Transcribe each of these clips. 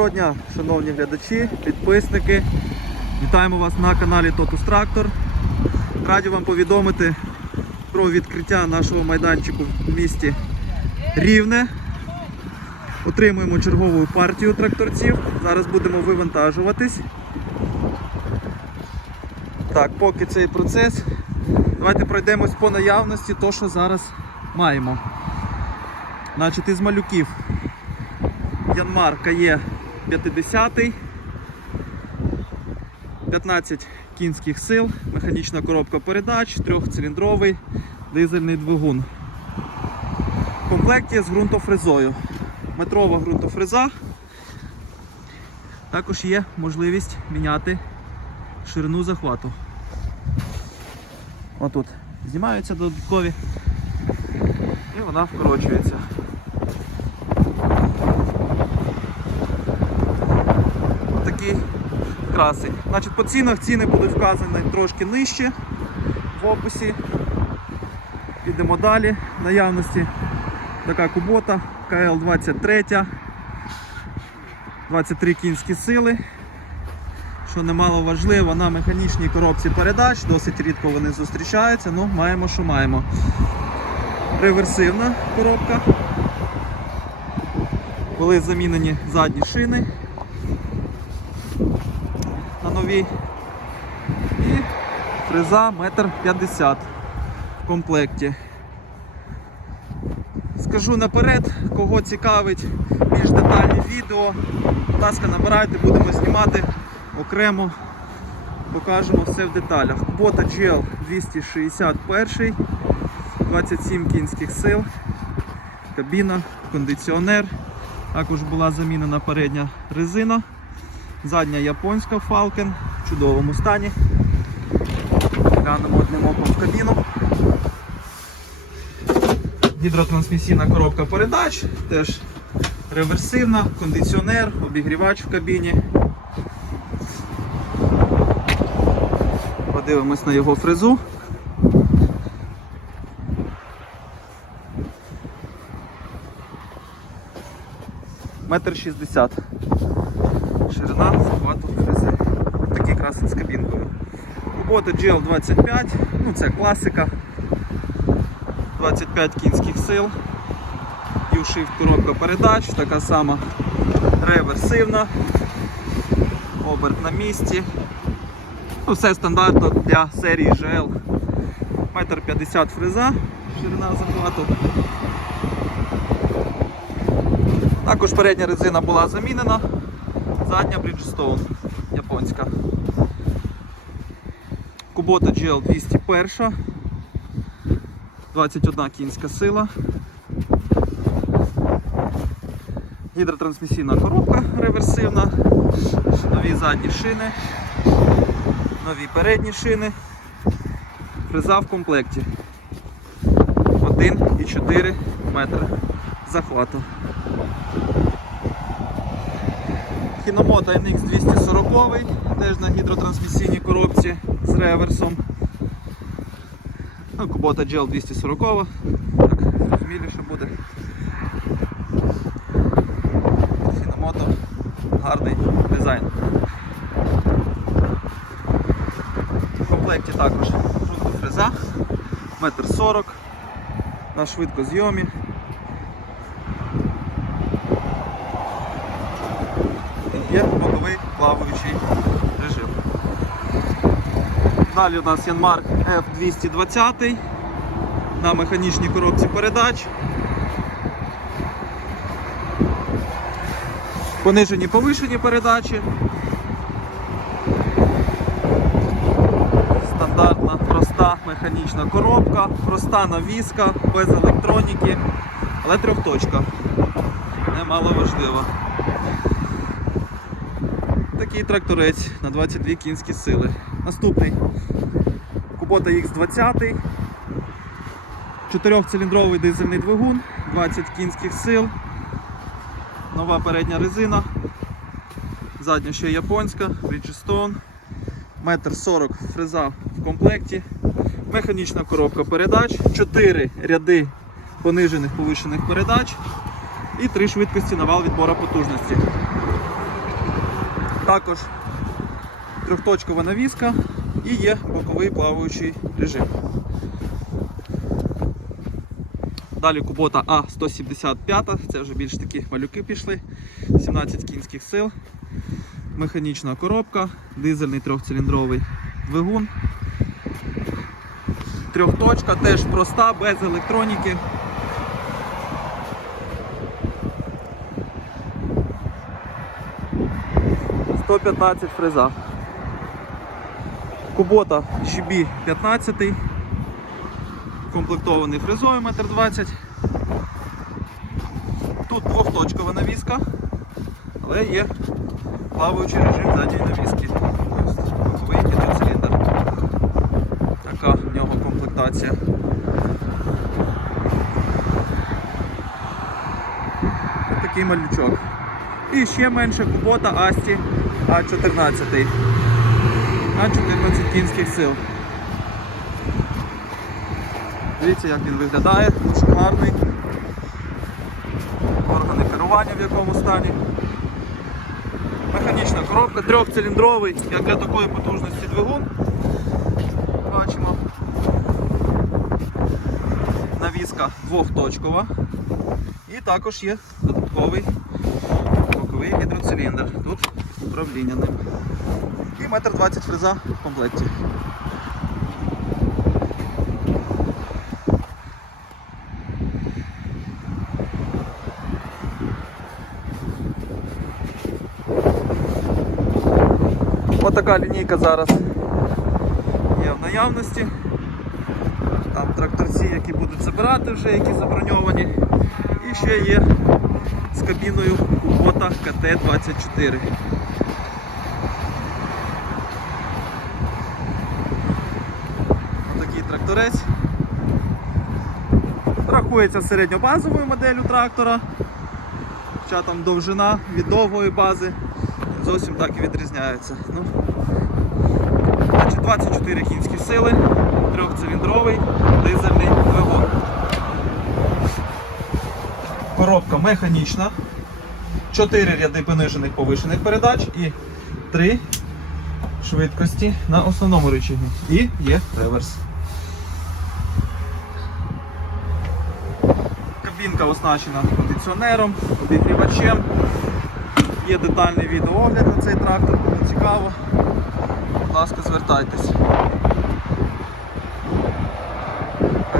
Доброго дня, шановні глядачі, підписники. Вітаємо вас на каналі Totus Tractor. Раді вам повідомити про відкриття нашого майданчику в місті Рівне. Отримуємо чергову партію тракторців. Зараз будемо вивантажуватись. Так, поки цей процес. Давайте пройдемось по наявності, то що зараз маємо. Значить, із малюків Янмар КЕ 50 15 кінських сил, механічна коробка передач, трьохциліндровий дизельний двигун. В комплекті з ґрунтофрезою. Метрова ґрунтофреза. Також є можливість міняти ширину захвату. Отут знімаються додаткові і вона вкорочується. Такий красень. Значить, по цінах ціни будуть вказані трошки нижче в описі. Підемо далі. Наявності така кубота КЛ-23, 23 кінські сили. Що немало важливо, на механічній коробці передач, досить рідко вони зустрічаються, ну маємо, що маємо. Реверсивна коробка. Були замінені задні шини на. І фреза 1,50 м в комплекті. Скажу наперед, кого цікавить більш детальні відео, будь ласка, набирайте, будемо знімати окремо, покажемо все в деталях. Бота GL 261, 27 кінських сил, кабіна, кондиціонер. Також була замінена передня резина. Задня японська Falcon в чудовому стані. Глянемо одним оком в кабіну. Гідротрансмісійна коробка передач, теж реверсивна, кондиціонер, обігрівач в кабіні. Подивимось на його фрезу. Метр шістдесят. Ширина захвату фрези. Такий красень з кабінкою. Кубота GL25, ну це класика. 25 кінських сил. U-Shift коробка передач, така сама реверсивна. Оберт на місці. Ну, все стандартно для серії GL. Метр 50 фреза, ширина захвату. Також передня резина була замінена, задня Bridgestone японська. Кубота GL 201, 21 кінська сила. Гідротрансмісійна коробка реверсивна, нові задні шини, нові передні шини, фреза в комплекті. 1,4 метри захвату. Хіномото NX 240 теж на гідротрансмісійній коробці з реверсом. Ну, Кубота GL 240 так зрозуміліше буде. Хіномото гарний дизайн. В комплекті також фреза, метр 40 на швидкозйомі. Є боковий плаваючий режим. Далі у нас Янмарк F220 на механічній коробці передач. Понижені повишені передачі. Стандартна проста механічна коробка, проста навіска, без електроніки, але трьохточка. Немало важливо такий тракторець на 22 кінські сили. Наступний. Кубота X20, 4-циліндровий дизельний двигун, 20 кінських сил, нова передня резина, задня ще японська, Bridgestone, 1,40 м фреза в комплекті, механічна коробка передач, 4 ряди понижених повишених передач. І 3 швидкості на вал відбору потужності. Також трьохточкова навіска і є боковий плаваючий режим. Далі Кубота А175, це вже більш такі малюки пішли, 17 кінських сил, механічна коробка, дизельний трьохциліндровий двигун. Трьохточка теж проста, без електроніки. Сто п'ятнадцять фреза. Кубота GB 15, комплектований фрезою 1,20 м. Тут двохточкова навіска, але є плаваючий режим задньої навіски. Боковий гідроциліндр. Така в нього комплектація. Ось такий малючок. І ще менше кубота Асті А14. На 14 кінських сил. Дивіться, як він виглядає, дуже гарний. Органи керування в якому стані. Механічна коробка, трьохциліндровий, як для такої потужності двигун. Бачимо. Навіска двохточкова. І також є додатковий боковий гідроциліндр. Тут управління ним. І метр 20 фреза в комплекті. Отака лінійка зараз є в наявності. Там тракторці, які будуть забирати вже, які заброньовані. І ще є з кабіною Кубота КТ-24. Тракторець. Рахується середньобазовою моделлю трактора. Хоча там довжина від довгої бази зовсім так і відрізняється. Ну, 24 кінські сили, трьохциліндровий дизельний двигун. Коробка механічна, 4 ряди понижених повишених передач і 3 швидкості на основному рычагі. І є реверс. Кабінка оснащена кондиціонером, обігрівачем. Є детальний відеоогляд на цей трактор, кому цікаво. Будь ласка, звертайтесь.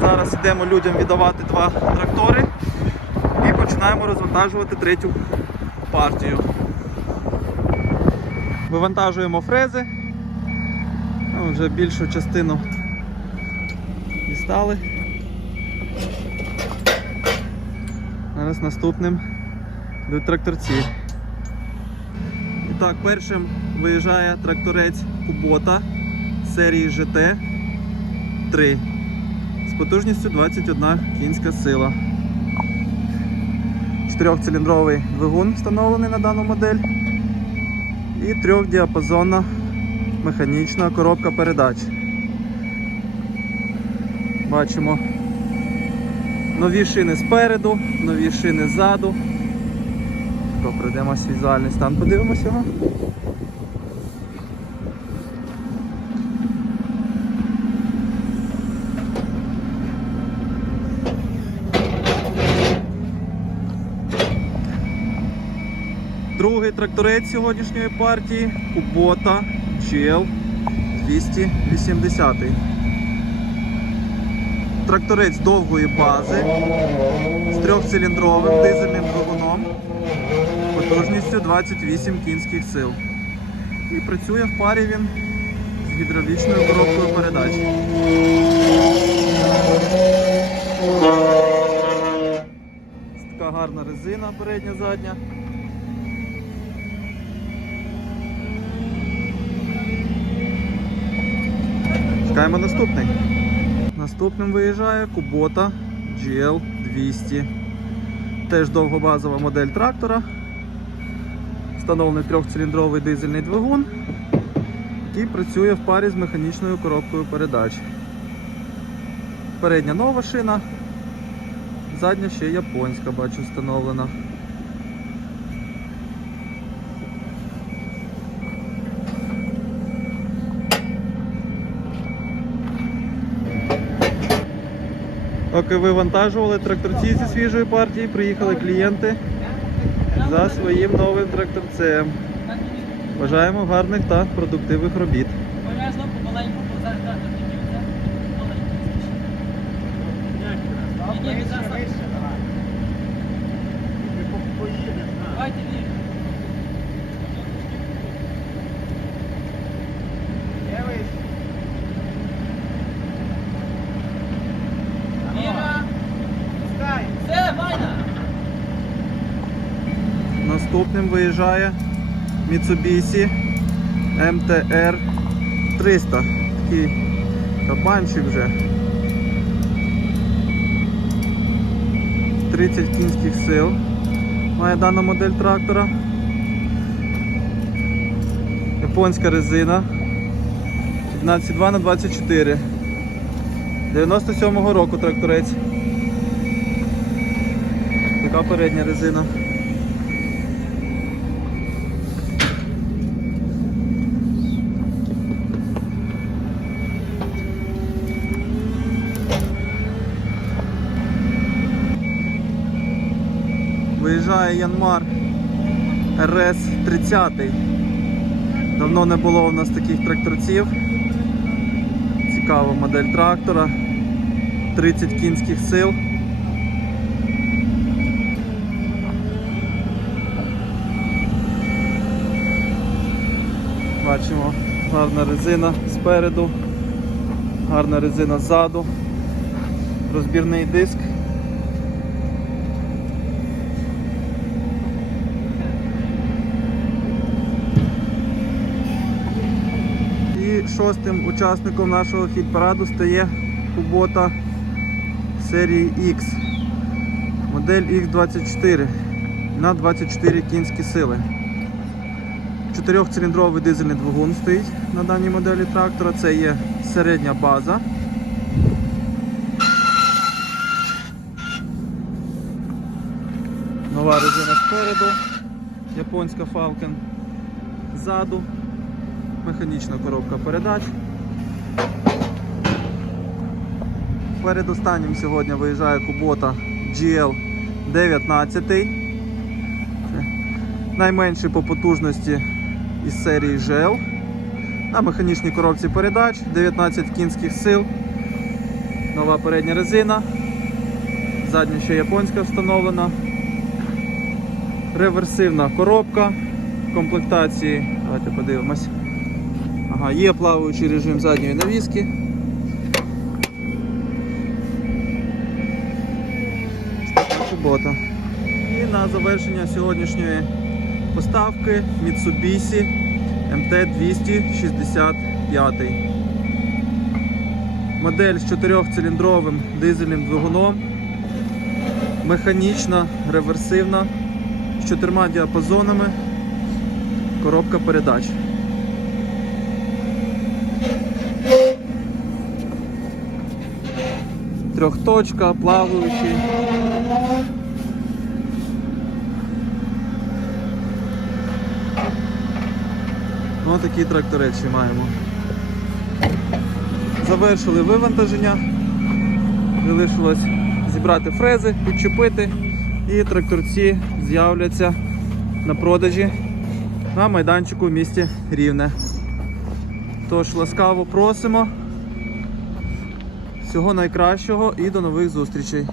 Зараз йдемо людям віддавати два трактори і починаємо розвантажувати третю партію. Вивантажуємо фрези. Вже більшу частину дістали. Зараз наступним йдуть тракторці. І так, першим виїжджає тракторець Кубота серії GT 3 з потужністю 21 кінська сила. Чотирьохциліндровий двигун встановлений на дану модель. І трьохдіапазонна механічна коробка передач. Бачимо нові шини спереду, нові шини ззаду. То візуальний стан, подивимось його. Другий тракторець сьогоднішньої партії Кубота GL 280. Тракторець довгої бази з трьохциліндровим дизельним двигуном потужністю 28 кінських сил. І працює в парі він з гідравлічною коробкою передач. Така гарна резина передня задня. Чекаємо наступний. Наступним виїжджає Кубота GL 200. Теж довгобазова модель трактора. Встановлений трьохциліндровий дизельний двигун, який працює в парі з механічною коробкою передач. Передня нова шина, задня ще японська, бачу, встановлена. Поки вивантажували тракторці зі свіжої партії, приїхали клієнти за своїм новим тракторцем. Бажаємо гарних та продуктивних робіт. Помаленьку, бо зараз. Давайте Наступним виїжджає Mitsubishi MTR 300. Такий кабанчик вже. 30 кінських сил має дана модель трактора. Японська резина 15,2 на 24 97-го року тракторець. Така передня резина. Виїжджає Янмар РС 30. Давно не було у нас таких тракторців. Цікава модель трактора. 30 кінських сил. Бачимо гарна резина спереду, гарна резина ззаду, розбірний диск. І шостим учасником нашого хіт-параду стає Кубота серії X. Модель X24 на 24 кінські сили. Чотирьохциліндровий дизельний двигун стоїть на даній моделі трактора. Це є середня база. Нова резина спереду, японська Falcon ззаду, механічна коробка передач. Передостаннім сьогодні виїжджає Кубота GL 19. Це найменший по потужності із серії GL. На механічній коробці передач, 19 кінських сил, нова передня резина, задня ще японська встановлена, реверсивна коробка комплектації. Давайте подивимось. Ага, є плаваючий режим задньої навіски. Субота. І на завершення сьогоднішньої поставки Mitsubishi MT265. Модель з 4-циліндровим дизельним двигуном. Механічна, реверсивна, з чотирма діапазонами. Коробка передач. Трьохточка, плаваючий. Ось такі тракторечі маємо. Завершили вивантаження. Залишилось зібрати фрези, підчепити і тракторці з'являться на продажі на майданчику в місті Рівне. Тож ласкаво просимо. Всього найкращого і до нових зустрічей.